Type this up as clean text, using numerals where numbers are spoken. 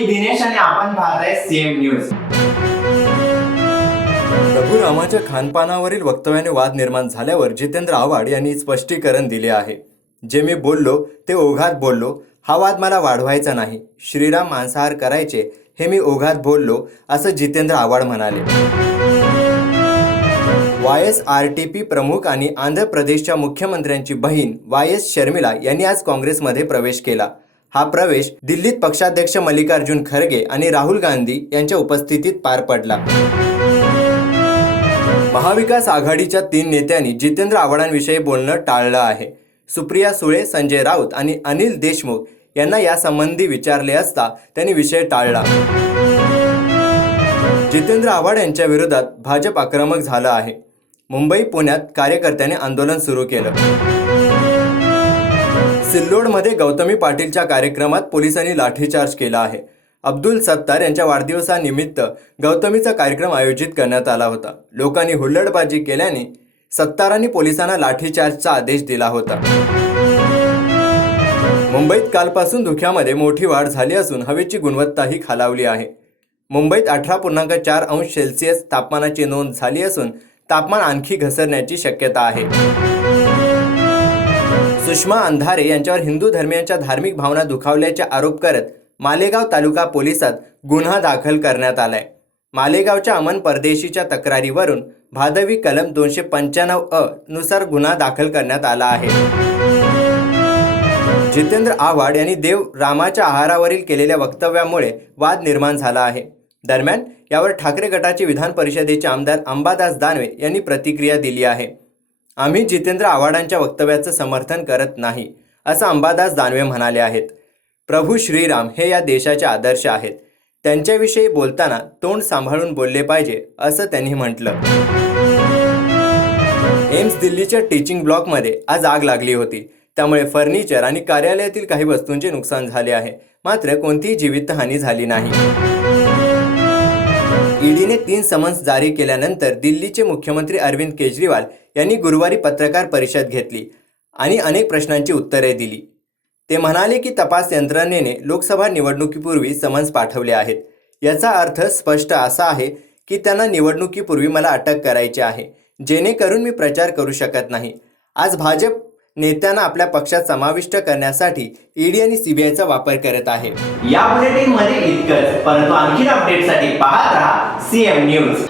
मी दिनेश आणि आपण पाहताय सीएम न्यूज। प्रभू रामाच्या खानपानावरील वक्तव्याने वाद निर्माण झाल्यावर जितेंद्र आव्हाड यांनी स्पष्टीकरण दिले आहे। जे मी बोललो ते ओघात बोललो, हा वाद मला वाढवायचा नाही। श्रीराम मांसाहार करायचे हे मी ओघात बोललो असं जितेंद्र आव्हाड म्हणाले। YSRTP प्रमुख आणि आंध्र प्रदेशच्या मुख्यमंत्र्यांची बहीण YS शर्मिला यांनी आज काँग्रेसमध्ये प्रवेश केला। हा प्रवेश दिल्लीत पक्षाध्यक्ष मल्लिकार्जुन खरगे आणि राहुल गांधी यांच्या उपस्थितीत पार पडला। महाविकास आघाडीच्या 3 नेत्यांनी जितेंद्र आव्हाडांविषयी बोलणं टाळलं आहे। सुप्रिया सुळे, संजय राऊत आणि अनिल देशमुख यांना यासंबंधी विचारले असता त्यांनी विषय टाळला। जितेंद्र आव्हाड यांच्या विरोधात भाजप आक्रमक झालं आहे। मुंबई, पुण्यात कार्यकर्त्यांनी आंदोलन सुरू केलं। सिल्लोडमध्ये गौतमी पाटीलच्या कार्यक्रमात पोलिसांनी लाठीचार्ज केला आहे। अब्दुल सत्तार यांच्या वाढदिवसानिमित्त गौतमीचा कार्यक्रम आयोजित करण्यात आला होता। लोकांनी हुल्लडबाजी केल्याने सत्तारांनी पोलिसांना लाठीचार्जचा आदेश दिला होता। मुंबईत कालपासून धुक्यामध्ये मोठी वाढ झाली असून हवेची गुणवत्ताही खालावली आहे। मुंबईत 18.4 अंश सेल्सिअस तापमानाची नोंद झाली असून तापमान आणखी घसरण्याची शक्यता आहे। सुषमा अंधारे यांच्यावर हिंदू धर्मियांच्या धार्मिक भावना दुखावल्याचे आरोप करत मालेगाव तालुका पोलिसात गुन्हा दाखल करण्यात आलाय। मालेगावच्या अमन परदेशीच्या तक्रारीवरून भादवी कलम 295 नुसार गुन्हा दाखल करण्यात आला आहे। जितेंद्र आव्हाड यांनी देव रामाच्या आहारावरील केलेल्या वक्तव्यामुळे वाद निर्माण झाला आहे। दरम्यान यावर ठाकरे गटाचे विधान परिषदेचे आमदार अंबादास दानवे यांनी प्रतिक्रिया दिली आहे। आम्ही जितेंद्र आव्हाडांच्या वक्तव्याचं समर्थन करत नाही असं अंबादास दानवे म्हणाले आहेत। प्रभू श्रीराम हे या देशाचे आदर्श आहेत, त्यांच्याविषयी बोलताना तोंड सांभाळून बोलले पाहिजे असं त्यांनी म्हटलं। एम्स दिल्लीच्या टीचिंग ब्लॉकमध्ये आज आग लागली होती, त्यामुळे फर्निचर आणि कार्यालयातील काही वस्तूंचे नुकसान झाले आहे, मात्र कोणतीही जीवितहानी झाली नाही। ईडीने 3 समन्स जारी केल्यानंतर दिल्लीचे मुख्यमंत्री अरविंद केजरीवाल यांनी गुरुवारी पत्रकार परिषद घेतली आणि अनेक प्रश्नांची उत्तरे दिली। ते म्हणाले की तपास यंत्रणेने लोकसभा निवडणुकीपूर्वी समन्स पाठवले आहेत। याचा अर्थ स्पष्ट असा आहे की त्यांना निवडणुकीपूर्वी मला अटक करायची आहे, जेणेकरून मी प्रचार करू शकत नाही। आज भाजप नेत्यांना आपल्या पक्षात समाविष्ट करण्यासाठी ईडी आणि सीबीआयचा वापर करत आहे। या बुलेटिन मध्ये इतकंच, परंतु आणखी अपडेटसाठी पाहत राहा सीएम न्यूज।